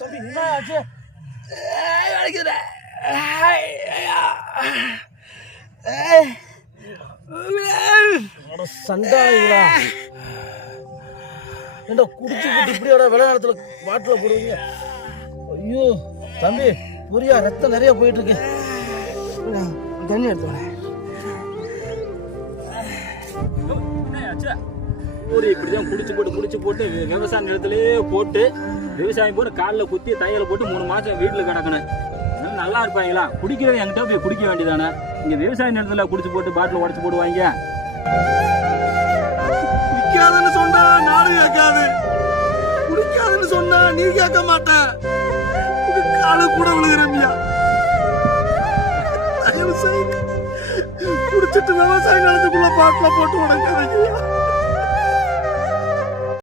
தம்பி என்ன ஆச்சு? சண்டாங்களா ஏண்டா குடிச்சு போட்டு இப்படியோட விளையாடத்துல பாட்டில போடுவீங்க? ஐயோ தம்பி புரியா, ரத்தம் நிறைய போயிட்டு இருக்கு. தண்ணி எடுத்து இப்படிதான் குடிச்சு போட்டு விவசாய நிலத்திலேயே போட்டு விவசாயம் போட்டு காலில் குத்தி தையல போட்டு 3 மாசம் வீட்டுல கிடக்கணும். நல்லா இருப்பாங்களா? குடிக்கிறவங்க என்கிட்ட போய் குடிக்க வேண்டியதானே? இங்க விவசாய நிலத்துல குடிச்சு போட்டு பாட்டில் உடச்சு போடுவாங்க. குடிக்காதுன்னு சொன்னா நானும் கேட்காது, குடிக்காதுன்னு சொன்னா நீ கேட்க மாட்ட. காலு கூட விழுகிறமியா. குடிச்சிட்டு விவசாய நிலத்துக்குள்ள பாட்டில போட்டு உடஞ்சாதீங்க.